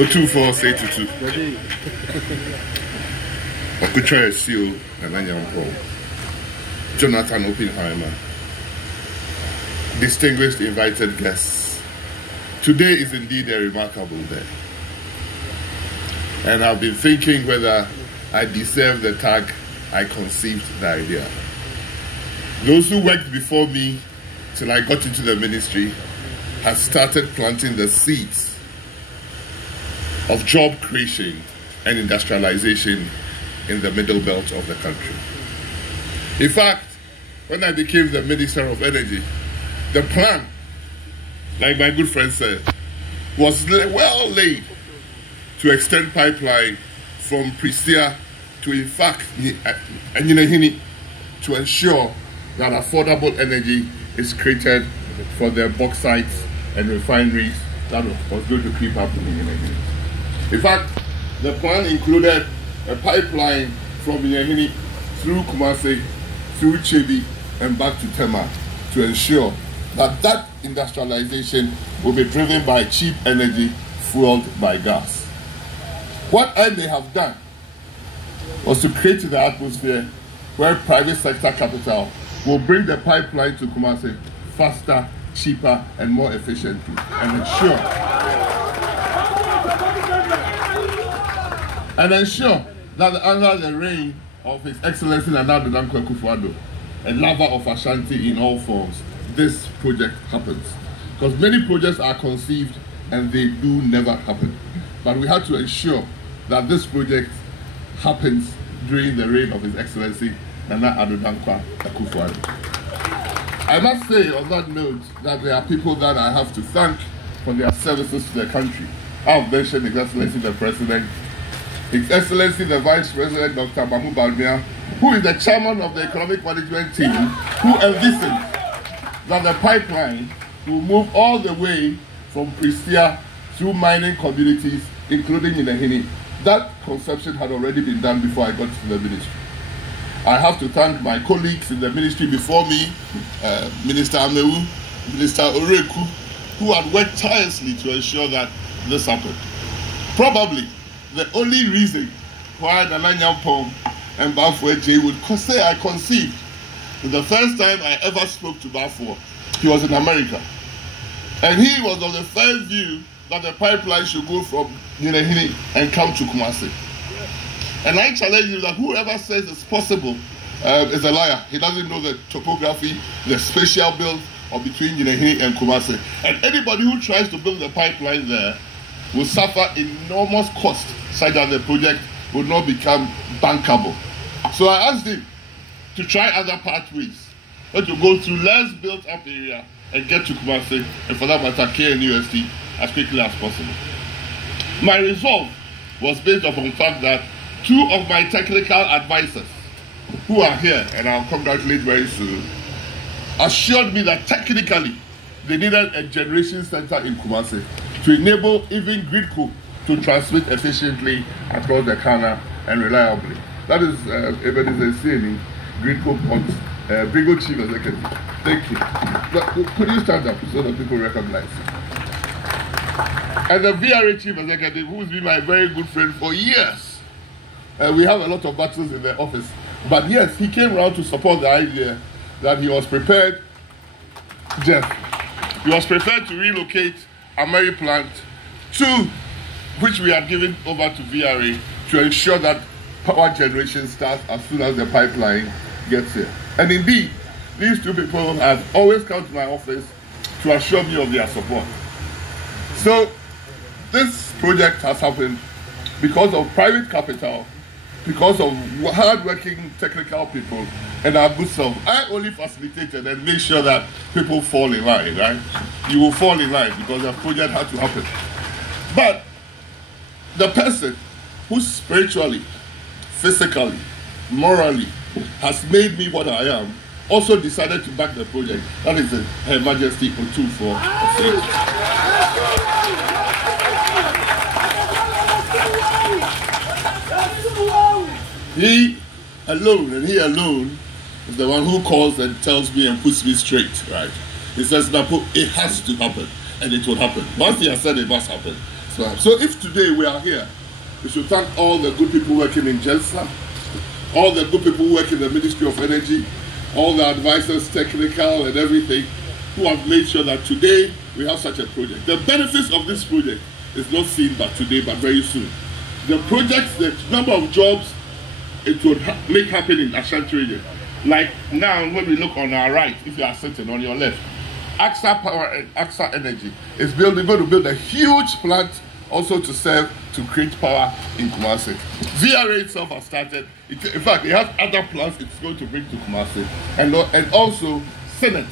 Otumfuo say tutu. Okutra seal and Napo. Jonathan Oppenheimer. Distinguished invited guests. Today is indeed a remarkable day. And I've been thinking whether I deserve the tag I conceived the idea. Those who worked before me till I got into the ministry have started planting the seeds of job creation and industrialization in the middle belt of the country. In fact, when I became the Minister of Energy, the plan, like my good friend said, was well laid to extend pipeline from Prisia to, in fact, to ensure that affordable energy is created for the bauxites and refineries that was going to keep up with the energy. In fact, the plan included a pipeline from Yehini through Kumasi, through Chebi, and back to Tema to ensure that that industrialization will be driven by cheap energy fueled by gas. What I may have done was to create the atmosphere where private sector capital will bring the pipeline to Kumasi faster, cheaper, and more efficiently, and ensure that under the reign of His Excellency Nana Otumfuo, a lover of Ashanti in all forms, this project happens. Because many projects are conceived and they do never happen. But we have to ensure that this project happens during the reign of His Excellency Nana Otumfuo. I must say on that note that there are people that I have to thank for their services to the country. I've mentioned His Excellency the President, His Excellency the Vice President Dr. Mamu Balmia, who is the chairman of the economic management team, who envisioned that the pipeline will move all the way from Prisia through mining communities, including in Yehini. That conception had already been done before I got to the ministry. I have to thank my colleagues in the ministry before me, Minister Amewu, Minister Oreku, who had worked tirelessly to ensure that this happened. Probably the only reason why Napo and Bafo would say I conceived. The first time I ever spoke to Bafo, he was in America. And he was of the first view that the pipeline should go from Yehini and come to Kumasi. And I challenge you that whoever says it's possible is a liar. He doesn't know the topography, the spatial build of between Yehini and Kumasi. And anybody who tries to build the pipeline there will suffer enormous cost such that the project will not become bankable. So I asked him to try other pathways, to go through less built up area and get to Kumasi, and for that matter KNUST, as quickly as possible. My resolve was based upon the fact that two of my technical advisors, who are here and I'll congratulate very soon, assured me that technically they needed a generation center in Kumasi to enable even Gridco to transmit efficiently across the canal and reliably. That is Ebenezer Sieni, Gridco Port, Brigo Chief Executive. Thank you. But could you stand up so that people recognize you? And the VRA Chief Executive, who's been my very good friend for years. We have a lot of battles in the office. But yes, he came around to support the idea that he was prepared, Jeff, he was prepared to relocate a Mary plant to which we had given over to VRA to ensure that power generation starts as soon as the pipeline gets here. And indeed, these two people have always come to my office to assure me of their support. So this project has happened because of private capital, because of hard-working technical people, and our good self. I only facilitated and made sure that people fall in line, right? You will fall in line because the project had to happen. But the person who spiritually, physically, morally has made me what I am also decided to back the project. That is Her Majesty Otumfuo. He alone, and he alone, is the one who calls and tells me and puts me straight, right? He says, Napo, it has to happen, and it will happen. Once he has said it must happen, it's perhaps. So if today we are here, we should thank all the good people working in JENSA, all the good people who work in the Ministry of Energy, all the advisors, technical and everything, who have made sure that today we have such a project. The benefits of this project is not seen but today, but very soon. The projects, the number of jobs it would make happen in Ashanti region. Like now, when we look on our right, if you are sitting on your left, AXA Power and AXA Energy is going to build a huge plant also to serve to create power in Kumasi. VRA itself has started. In fact, it has other plants it's going to bring to Kumasi. And also Senate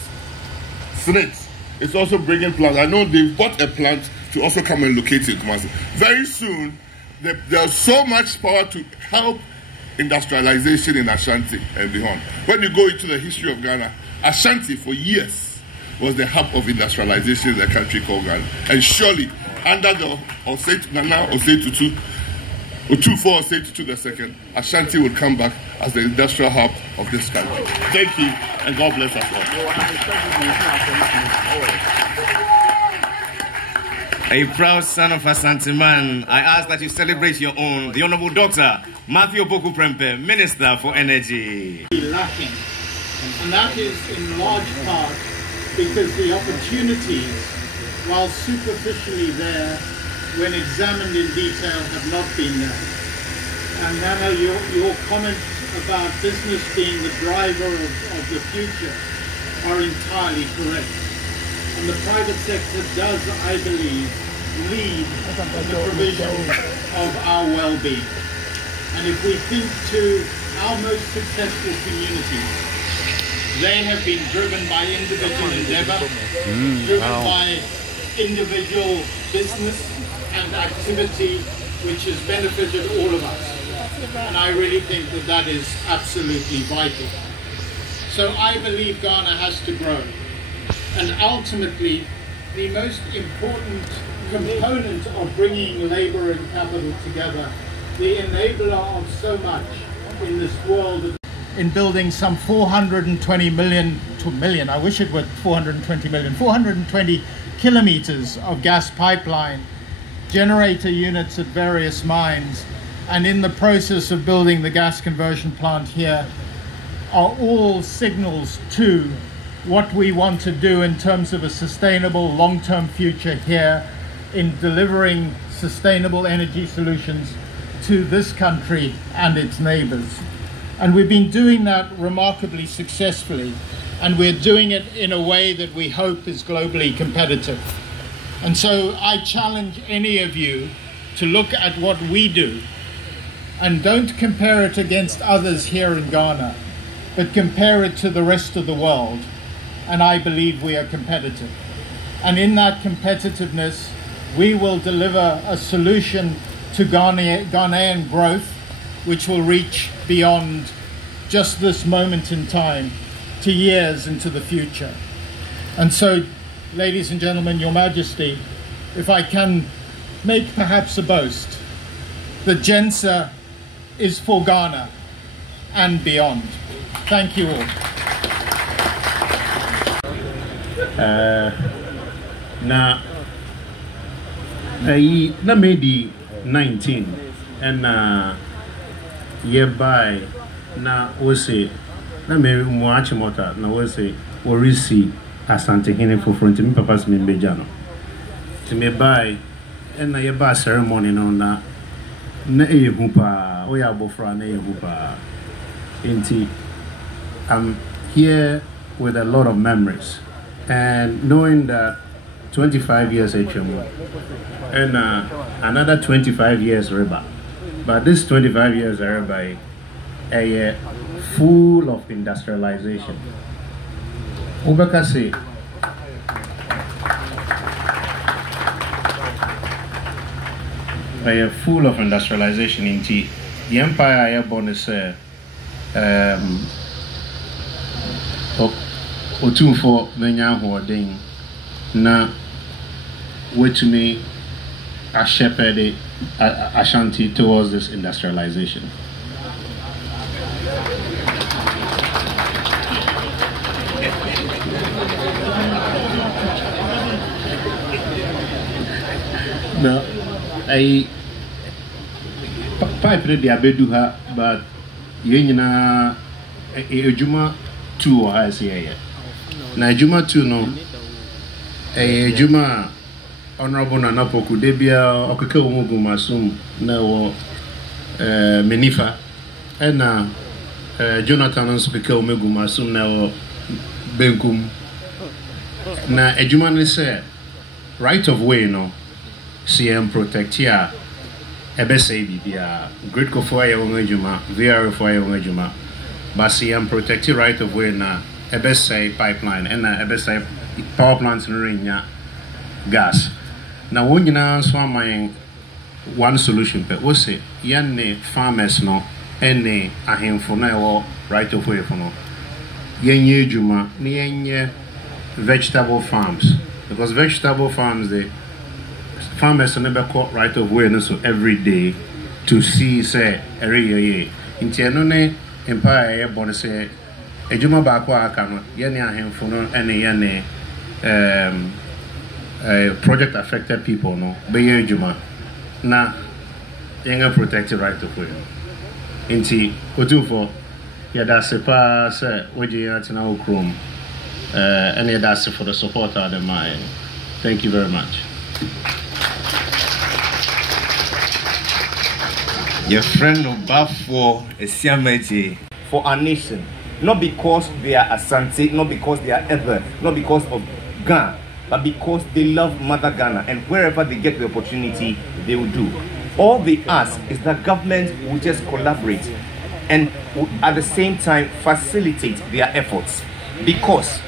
is also bringing plants. I know they've bought a plant to also come and locate in Kumasi. Very soon, there's so much power to help industrialization in Ashanti and beyond. When you go into the history of Ghana, Ashanti for years was the hub of industrialization in the country called Ghana. And surely, under the Otumfuo II, Ashanti will come back as the industrial hub of this country. Thank you, and God bless us all. A proud son of Asante man, I ask that you celebrate your own, the Honorable Dr. Matthew Boku Prempe, Minister for Energy. Lacking, and that is in large part because the opportunities, while superficially there, when examined in detail, have not been there. And Nana, your comment about business being the driver of the future are entirely correct. And the private sector does, I believe, lead in the provision of our well-being. And if we think to our most successful communities, they have been driven by individual endeavor, driven by individual business and activity, which has benefited all of us. And I really think that that is absolutely vital. So I believe Ghana has to grow. And ultimately, the most important component of bringing labor and capital together, the enabler of so much in this world, in building some 420 kilometers of gas pipeline, generator units at various mines, and in the process of building the gas conversion plant here, are all signals to what we want to do in terms of a sustainable long-term future here in delivering sustainable energy solutions to this country and its neighbors. And we've been doing that remarkably successfully, and we're doing it in a way that we hope is globally competitive. And so I challenge any of you to look at what we do and don't compare it against others here in Ghana, but compare it to the rest of the world. And I believe we are competitive. And in that competitiveness, we will deliver a solution to Ghanaian growth, which will reach beyond just this moment in time to years into the future. And so, ladies and gentlemen, Your Majesty, if I can make perhaps a boast, the JENSA is for Ghana and beyond. Thank you all. Na maybe 19 and by na wose na me muachi mota na wose orisi asante hene for front me papa's me bejano to me by and na yeba ceremony no na ehupa oya bofra na ehupa enti I'm here with a lot of memories. And knowing that 25 years HMO and another 25 years Reba, but this 25 years Reba a full of industrialization. Ubaka say a full of industrialization in the empire I born is Otumfuo menya hoden na wetumi a shepherd Ashanti towards this industrialization. I pipe ready abedu ha, but yenina ejuma 2 or has here. Na ejuma 2 no. Ejuma honorable na Napo kudebia okeke omugu masum na wo menifa na Jonathan nso keke omugu masum na wo benkum na ejuma ne say right of way no CM protect here ebese bibia great ko for your ejuma VR for your ejuma but CM protect right of way na ebese pipeline and na ebese power plants no renya gas. Now, when you answer one solution, but we say, yanne farmers no, any a handful now right of way for no. Yenye juma, yenye vegetable farms, because vegetable farms, the farmers never caught right of way no so every day to see say area ye. Intianone empire bon say ejuma bakwa akano yenye a handful no any yanne project affected people no be juma na yenga protected right of way inti Otumfuo yada sepa say oje yatina okrom and yada se for the support of the mind. Thank you very much. Your friend Otumfuo Esiameje for our nation, not because they are Asante, not because they are ever, not because of Ghana, but because they love Mother Ghana, and wherever they get the opportunity, they will do. All they ask is that government will just collaborate and will at the same time facilitate their efforts. Because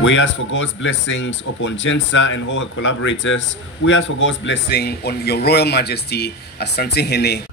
we ask for God's blessings upon Jensa and all her collaborators. We ask for God's blessing on Your Royal Majesty, Asante Hene.